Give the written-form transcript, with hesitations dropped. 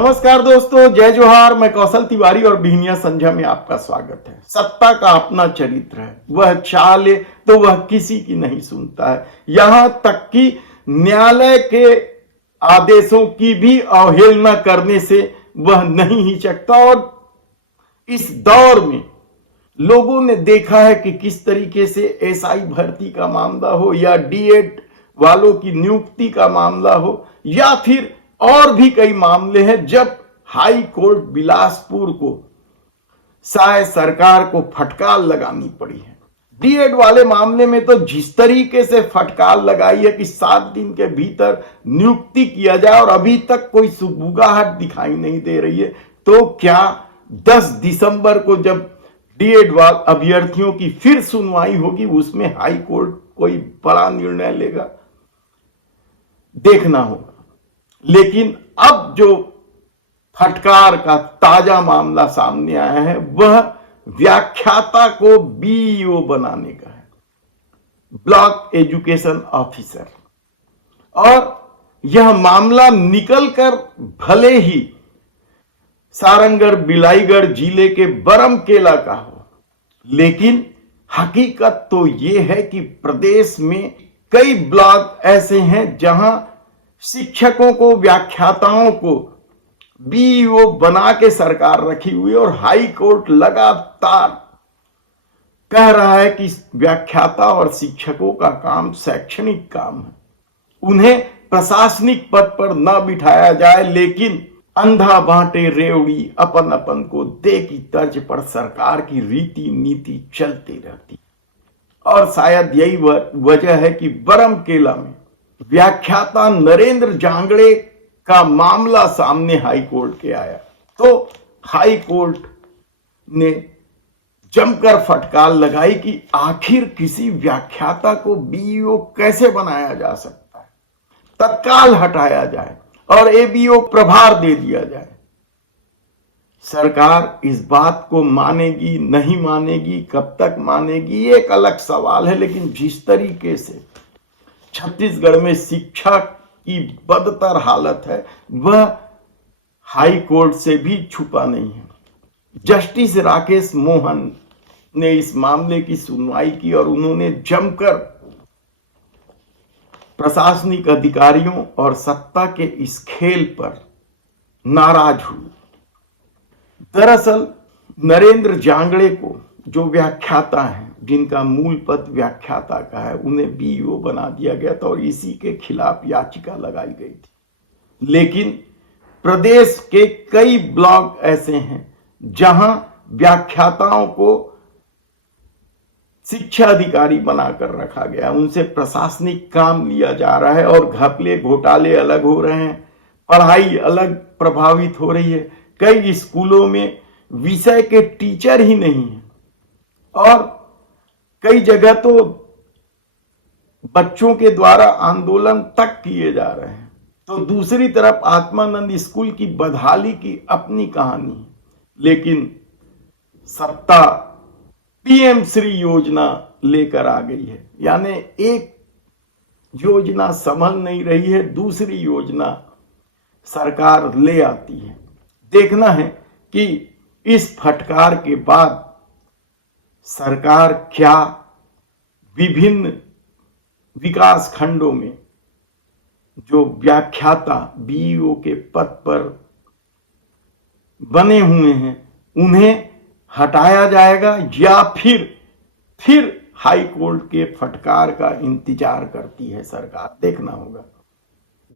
नमस्कार दोस्तों, जय जोहार। मैं कौशल तिवारी और बिहनिया संध्या में आपका स्वागत है। सत्ता का अपना चरित्र है, वह चाले तो वह किसी की नहीं सुनता है। यहां तक कि न्यायालय के आदेशों की भी अवहेलना करने से वह नहीं हिचकता। और इस दौर में लोगों ने देखा है कि किस तरीके से एसआई भर्ती का मामला हो या डीएड वालों की नियुक्ति का मामला हो या फिर और भी कई मामले हैं, जब हाई कोर्ट बिलासपुर को शायद सरकार को फटकार लगानी पड़ी है। डीएड वाले मामले में तो जिस तरीके से फटकार लगाई है कि 7 दिन के भीतर नियुक्ति किया जाए, और अभी तक कोई सुगबुगाहट दिखाई नहीं दे रही है। तो क्या 10 दिसंबर को जब डीएड अभ्यर्थियों की फिर सुनवाई होगी, उसमें हाई कोर्ट कोई बड़ा निर्णय लेगा? देखना होगा। लेकिन अब जो फटकार का ताजा मामला सामने आया है, वह व्याख्याता को बीईओ बनाने का है, ब्लॉक एजुकेशन ऑफिसर। और यह मामला निकलकर भले ही सारंगढ़ बिलाईगढ़ जिले के बरमकेला का हो, लेकिन हकीकत तो यह है कि प्रदेश में कई ब्लॉक ऐसे हैं जहां शिक्षकों को, व्याख्याताओं को बीईओ बना के सरकार रखी हुई है। और हाई कोर्ट लगातार कह रहा है कि व्याख्याता और शिक्षकों का काम शैक्षणिक काम है, उन्हें प्रशासनिक पद पर न बिठाया जाए। लेकिन अंधा बांटे रेवड़ी, अपन अपन को दे की तर्ज पर सरकार की रीति नीति चलती रहती है। और शायद यही वजह है कि बरमकेला में व्याख्याता नरेंद्र जांगड़े का मामला सामने हाई कोर्ट के आया, तो हाई कोर्ट ने जमकर फटकार लगाई कि आखिर किसी व्याख्याता को बीईओ कैसे बनाया जा सकता है, तत्काल हटाया जाए और एबीओ प्रभार दे दिया जाए। सरकार इस बात को मानेगी, नहीं मानेगी, कब तक मानेगी, ये एक अलग सवाल है। लेकिन जिस तरीके से छत्तीसगढ़ में शिक्षा की बदतर हालत है, वह हाई कोर्ट से भी छुपा नहीं है। जस्टिस राकेश मोहन ने इस मामले की सुनवाई की और उन्होंने जमकर प्रशासनिक अधिकारियों और सत्ता के इस खेल पर नाराज हुए। दरअसल नरेंद्र जांगड़े को, जो व्याख्याता हैं, जिनका मूल पद व्याख्याता का है, उन्हें बीईओ बना दिया गया था और इसी के खिलाफ याचिका लगाई गई थी। लेकिन प्रदेश के कई ब्लॉक ऐसे हैं जहां व्याख्याताओं को शिक्षा अधिकारी बनाकर रखा गया, उनसे प्रशासनिक काम लिया जा रहा है और घपले घोटाले अलग हो रहे हैं, पढ़ाई अलग प्रभावित हो रही है। कई स्कूलों में विषय के टीचर ही नहीं है और कई जगह तो बच्चों के द्वारा आंदोलन तक किए जा रहे हैं। तो दूसरी तरफ आत्मानंद स्कूल की बदहाली की अपनी कहानी है। लेकिन सत्ता पीएम श्री योजना लेकर आ गई है, यानी एक योजना संभल नहीं रही है, दूसरी योजना सरकार ले आती है। देखना है कि इस फटकार के बाद सरकार क्या विभिन्न विकास खंडों में जो व्याख्याता बीईओ के पद पर बने हुए हैं, उन्हें हटाया जाएगा या फिर हाई कोर्ट के फटकार का इंतजार करती है सरकार। देखना होगा।